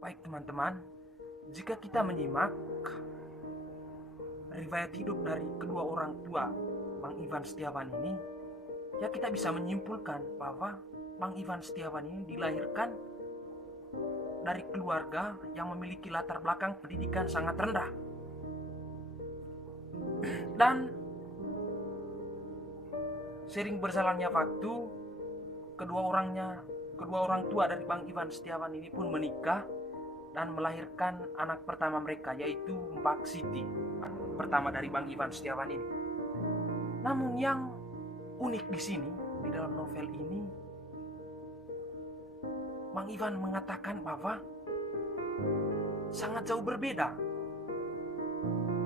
Baik teman-teman, jika kita menyimak riwayat hidup dari kedua orang tua Bang Ivan Setiawan ini, ya kita bisa menyimpulkan bahwa Bang Ivan Setiawan ini dilahirkan dari keluarga yang memiliki latar belakang pendidikan sangat rendah. Dan sering berjalannya waktu, kedua orang tua dari Bang Ivan Setiawan ini pun menikah dan melahirkan anak pertama mereka, yaitu Mbak Siti, pertama dari Bang Ivan Setiawan ini. Namun yang unik di sini, di dalam novel ini, Bang Ivan mengatakan bahwa sangat jauh berbeda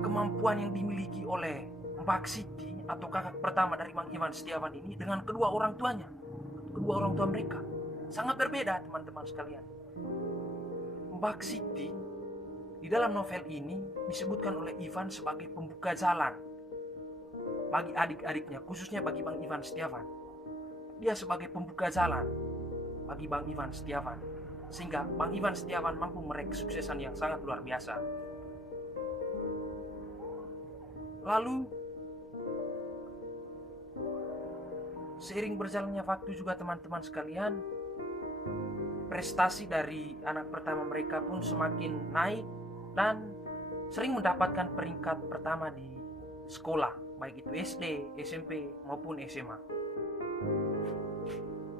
kemampuan yang dimiliki oleh Mbak Siti atau kakak pertama dari Bang Ivan Setiawan ini dengan kedua orang tuanya, kedua orang tua mereka. Sangat berbeda teman-teman sekalian. Mbak Siti di dalam novel ini disebutkan oleh Ivan sebagai pembuka jalan bagi adik-adiknya, khususnya bagi Bang Ivan Setiawan. Dia sebagai pembuka jalan bagi Bang Ivan Setiawan, sehingga Bang Ivan Setiawan mampu meraih kesuksesan yang sangat luar biasa. Lalu seiring berjalannya waktu juga teman-teman sekalian, prestasi dari anak pertama mereka pun semakin naik dan sering mendapatkan peringkat pertama di sekolah, baik itu SD, SMP maupun SMA.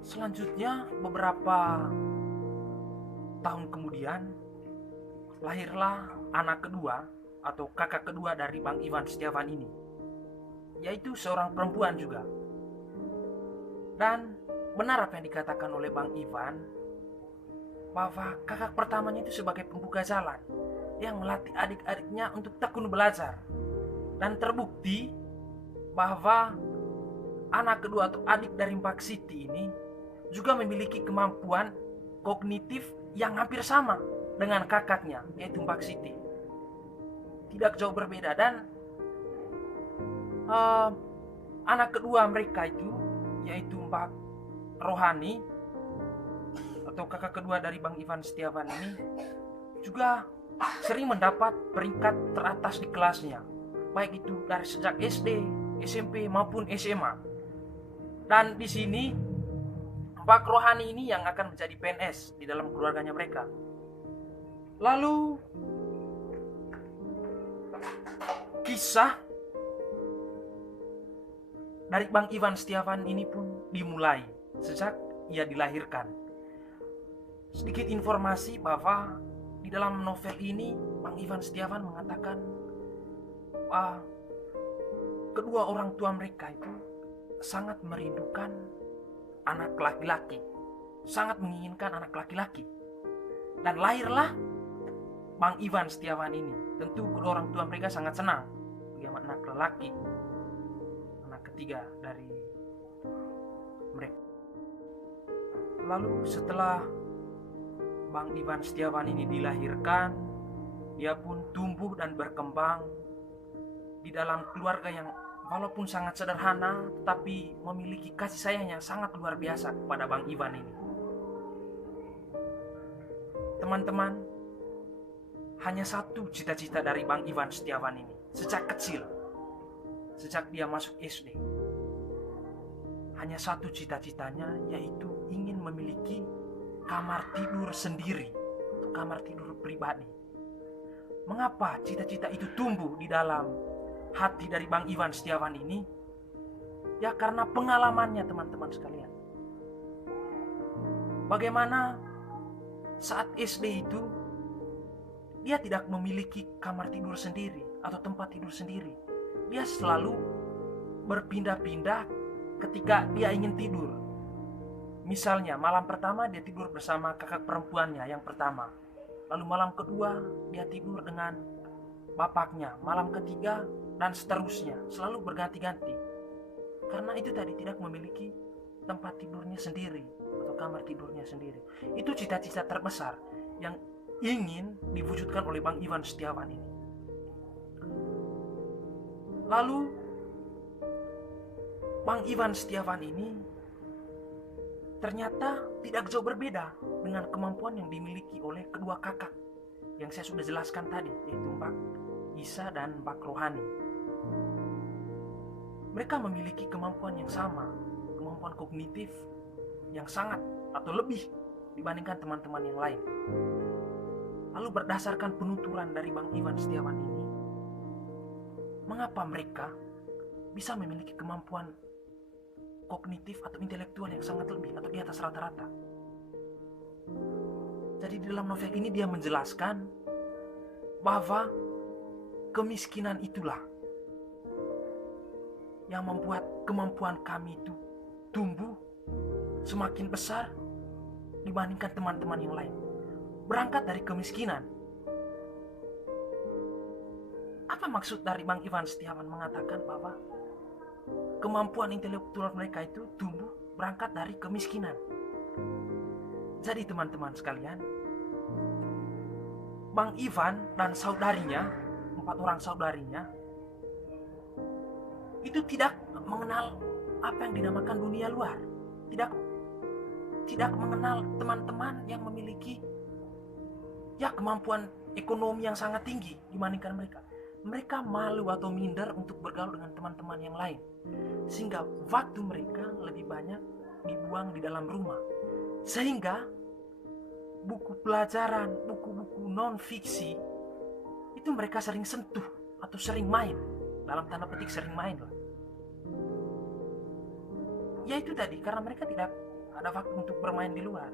Selanjutnya beberapa tahun kemudian lahirlah anak kedua atau kakak kedua dari Bang Ivan Setiawan ini, yaitu seorang perempuan juga. Dan benar apa yang dikatakan oleh Bang Ivan, bahwa kakak pertamanya itu sebagai pembuka jalan yang melatih adik-adiknya untuk tekun belajar. Dan terbukti bahwa anak kedua atau adik dari Mbak Siti ini juga memiliki kemampuan kognitif yang hampir sama dengan kakaknya, yaitu Mbak Siti. Tidak jauh berbeda. Dan anak kedua mereka itu, yaitu Mbak Rohani atau kakak kedua dari Bang Ivan Setiawan ini, juga sering mendapat peringkat teratas di kelasnya, baik itu dari sejak SD, SMP maupun SMA. Dan di sini Mbak Rohani ini yang akan menjadi PNS di dalam keluarganya mereka. Lalu kisah dari Bang Ivan Setiawan ini pun dimulai sejak ia dilahirkan. Sedikit informasi bahwa di dalam novel ini Bang Ivan Setiawan mengatakan kedua orang tua mereka itu sangat merindukan anak laki-laki, sangat menginginkan anak laki-laki. Dan lahirlah Bang Ivan Setiawan ini. Tentu kedua orang tua mereka sangat senang bagi anak lelaki, anak ketiga dari mereka. Lalu setelah Bang Ivan Setiawan ini dilahirkan, dia pun tumbuh dan berkembang di dalam keluarga yang walaupun sangat sederhana, tetapi memiliki kasih sayang yang sangat luar biasa kepada Bang Ivan ini. Teman-teman, hanya satu cita-cita dari Bang Ivan Setiawan ini sejak kecil, sejak dia masuk SD. Hanya satu cita-citanya, yaitu ingin memiliki kamar tidur sendiri, atau kamar tidur pribadi. Mengapa cita-cita itu tumbuh di dalam hati dari Bang Ivan Setiawan ini? Ya karena pengalamannya teman-teman sekalian. Bagaimana saat SD itu dia tidak memiliki kamar tidur sendiri atau tempat tidur sendiri. Dia selalu berpindah-pindah ketika dia ingin tidur. Misalnya malam pertama dia tidur bersama kakak perempuannya yang pertama. Lalu malam kedua dia tidur dengan bapaknya, malam ketiga dan seterusnya, selalu berganti-ganti. Karena itu tadi tidak memiliki tempat tidurnya sendiri atau kamar tidurnya sendiri. Itu cita-cita terbesar yang ingin diwujudkan oleh Bang Ivan Setiawan ini. Lalu Bang Ivan Setiawan ini ternyata tidak jauh berbeda dengan kemampuan yang dimiliki oleh kedua kakak yang saya sudah jelaskan tadi, yaitu Mbak Isa dan Mbak Rohani. Mereka memiliki kemampuan yang sama, kemampuan kognitif yang sangat atau lebih dibandingkan teman-teman yang lain. Lalu berdasarkan penuturan dari Bang Iwan Setiawan ini, mengapa mereka bisa memiliki kemampuan kognitif atau intelektual yang sangat lebih atau di atas rata-rata? Jadi di dalam novel ini dia menjelaskan bahwa kemiskinan itulah yang membuat kemampuan kami itu tumbuh semakin besar dibandingkan teman-teman yang lain. Berangkat dari kemiskinan. Apa maksud dari Bang Iwan Setiawan mengatakan bahwa kemampuan intelektual mereka itu tumbuh berangkat dari kemiskinan? Jadi teman-teman sekalian, Bang Iwan dan saudarinya, 4 orang saudarinya, itu tidak mengenal apa yang dinamakan dunia luar. Tidak mengenal teman-teman yang memiliki kemampuan ekonomi yang sangat tinggi dibandingkan mereka. Mereka malu atau minder untuk bergaul dengan teman-teman yang lain, sehingga waktu mereka lebih banyak dibuang di dalam rumah. Sehingga buku pelajaran, buku-buku non-fiksi itu mereka sering sentuh atau sering main, dalam tanda petik sering main lah. Ya itu tadi, karena mereka tidak ada waktu untuk bermain di luar.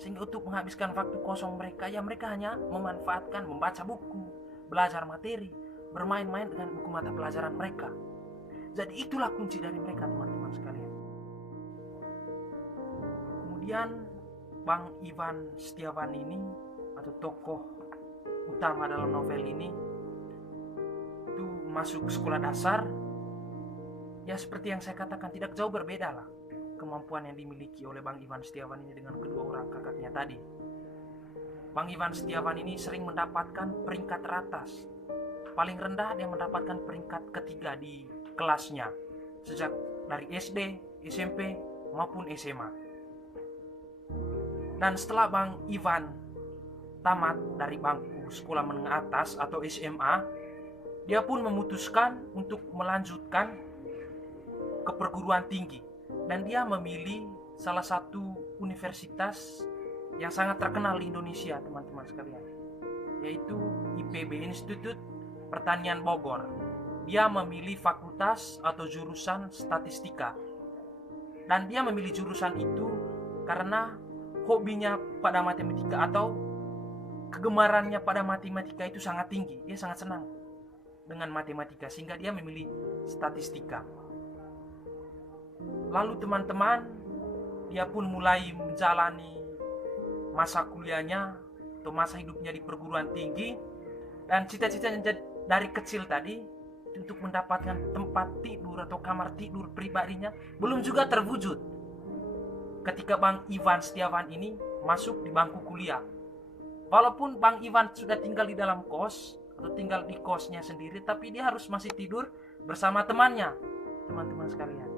Sehingga untuk menghabiskan waktu kosong mereka, mereka hanya memanfaatkan membaca buku, belajar materi, bermain-main dengan buku mata pelajaran mereka. Jadi itulah kunci dari mereka, teman-teman sekalian. Kemudian Bang Iwan Setiawan ini, atau tokoh utama dalam novel ini, itu masuk sekolah dasar. Ya seperti yang saya katakan, tidak jauh berbeda lah kemampuan yang dimiliki oleh Bang Iwan Setiawan ini dengan kedua orang kakaknya tadi. Bang Iwan Setiawan ini sering mendapatkan peringkat teratas. Paling rendah dia mendapatkan peringkat ketiga di kelasnya, sejak dari SD, SMP maupun SMA. Dan setelah Bang Iwan tamat dari bangku sekolah menengah atas atau SMA, dia pun memutuskan untuk melanjutkan ke perguruan tinggi, dan dia memilih salah satu universitas yang sangat terkenal di Indonesia, teman-teman sekalian, yaitu IPB, Institut Pertanian Bogor. Dia memilih fakultas atau jurusan statistika, dan dia memilih jurusan itu karena hobinya pada matematika atau kegemarannya pada matematika itu sangat tinggi. Dia sangat senang dengan matematika, sehingga dia memilih statistika. Lalu teman-teman, dia pun mulai menjalani masa kuliahnya atau masa hidupnya di perguruan tinggi, dan cita-citanya dari kecil tadi untuk mendapatkan tempat tidur atau kamar tidur pribadinya belum juga terwujud ketika Bang Iwan Setiawan ini masuk di bangku kuliah. Walaupun Bang Iwan sudah tinggal di dalam kos atau tinggal di kosnya sendiri, tapi dia harus masih tidur bersama temannya, teman-teman sekalian.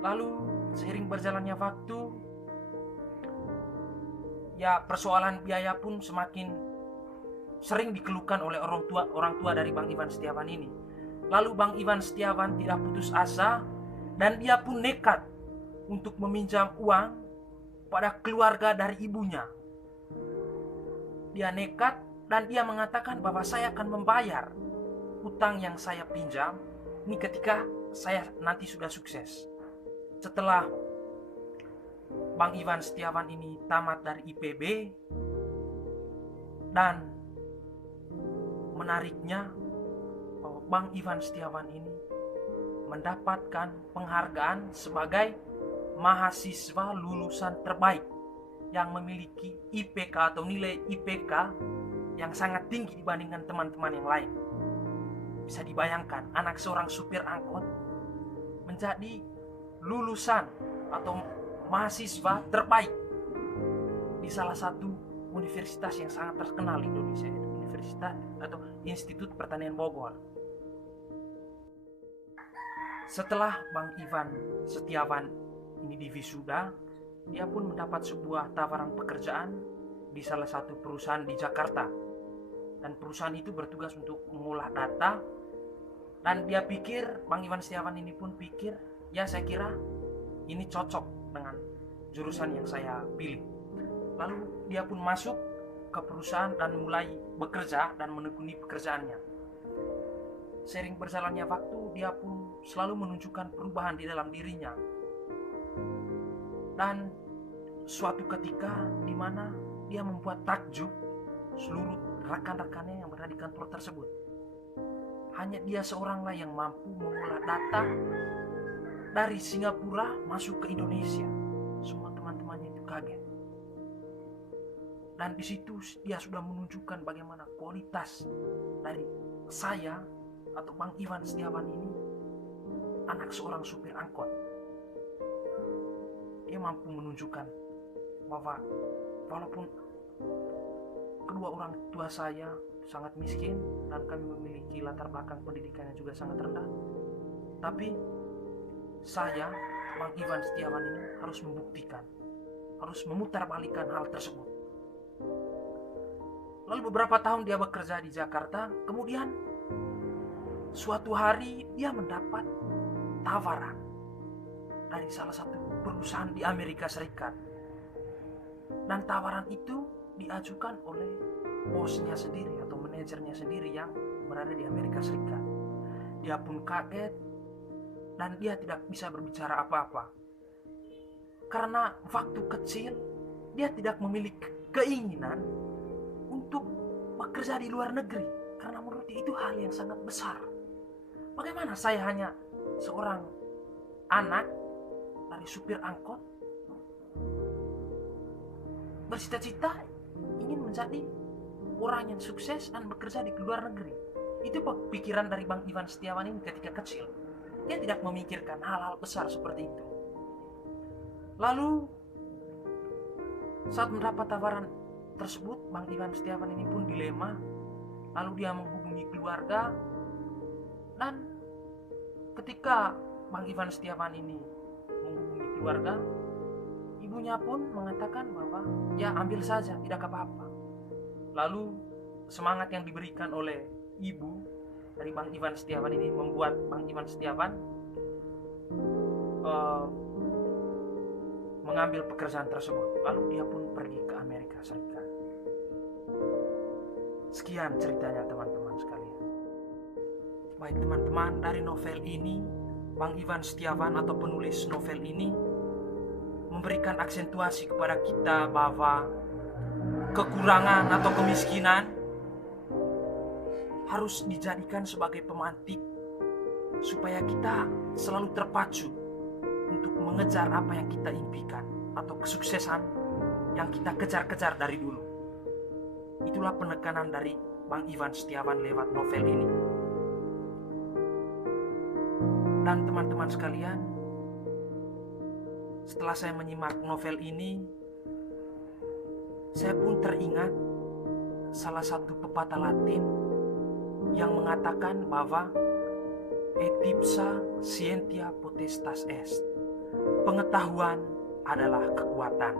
Lalu seiring berjalannya waktu, persoalan biaya pun semakin sering dikeluhkan oleh orang tua dari Bang Iwan Setiawan ini. Lalu Bang Iwan Setiawan tidak putus asa, dan dia pun nekat untuk meminjam uang pada keluarga dari ibunya. Dia nekat dan dia mengatakan bahwa saya akan membayar utang yang saya pinjam ini ketika saya nanti sudah sukses. Setelah Bang Iwan Setiawan ini tamat dari IPB, dan menariknya bahwa Bang Iwan Setiawan ini mendapatkan penghargaan sebagai mahasiswa lulusan terbaik yang memiliki IPK atau nilai IPK yang sangat tinggi dibandingkan teman-teman yang lain. Bisa dibayangkan, anak seorang supir angkot menjadi lulusan atau mahasiswa terbaik di salah satu universitas yang sangat terkenal di Indonesia, yaitu Universitas atau Institut Pertanian Bogor. Setelah Bang Iwan Setiawan ini di wisuda, dia pun mendapat sebuah tawaran pekerjaan di salah satu perusahaan di Jakarta. Dan perusahaan itu bertugas untuk mengolah data. Dan dia pikir, Bang Iwan Setiawan ini pun pikir, ya saya kira ini cocok dengan jurusan yang saya pilih. Lalu dia pun masuk ke perusahaan dan mulai bekerja dan menekuni pekerjaannya. Seiring berjalannya waktu, dia pun selalu menunjukkan perubahan di dalam dirinya. Dan suatu ketika di mana dia membuat takjub seluruh rekan-rekannya yang berada di kantor tersebut. Hanya dia seoranglah yang mampu mengolah data dari Singapura masuk ke Indonesia. Semua teman-temannya itu kaget. Dan di situ dia sudah menunjukkan bagaimana kualitas dari saya atau Bang Iwan Setiawan ini, anak seorang supir angkot. Dia mampu menunjukkan bahwa walaupun kedua orang tua saya sangat miskin dan kami memiliki latar belakang pendidikan yang juga sangat rendah, tapi saya, Bang Iwan Setiawan ini harus membuktikan, harus memutarbalikkan hal tersebut. Lalu beberapa tahun dia bekerja di Jakarta, kemudian suatu hari dia mendapat tawaran dari salah satu perusahaan di Amerika Serikat. Dan tawaran itu diajukan oleh bosnya sendiri atau manajernya sendiri yang berada di Amerika Serikat. Dia pun kaget dan dia tidak bisa berbicara apa-apa. Karena waktu kecil dia tidak memiliki keinginan untuk bekerja di luar negeri, karena menurut dia itu hal yang sangat besar. Bagaimana saya hanya seorang anak dari supir angkot bercita-cita ingin menjadi orang yang sukses dan bekerja di luar negeri. Itu pikiran dari Bang Iwan Setiawan ini ketika kecil. Dia tidak memikirkan hal-hal besar seperti itu. Lalu saat mendapat tawaran tersebut, Bang Iwan Setiawan ini pun dilema. Lalu dia menghubungi keluarga. Dan ketika Bang Iwan Setiawan ini menghubungi keluarga, ibunya pun mengatakan bahwa ya ambil saja, tidak apa-apa. Lalu semangat yang diberikan oleh ibu dari Bang Iwan Setiawan ini membuat Bang Iwan Setiawan mengambil pekerjaan tersebut. Lalu dia pun pergi ke Amerika Serikat. Sekian ceritanya teman-teman sekalian. Baik teman-teman, dari novel ini Bang Iwan Setiawan atau penulis novel ini memberikan aksentuasi kepada kita bahwa kekurangan atau kemiskinan harus dijadikan sebagai pemantik supaya kita selalu terpacu untuk mengejar apa yang kita impikan atau kesuksesan yang kita kejar-kejar dari dulu. Itulah penekanan dari Bang Iwan Setiawan lewat novel ini. Dan teman-teman sekalian, setelah saya menyimak novel ini, saya pun teringat salah satu pepatah Latin yang mengatakan bahwa et ipsa scientia potestas est. Pengetahuan adalah kekuatan.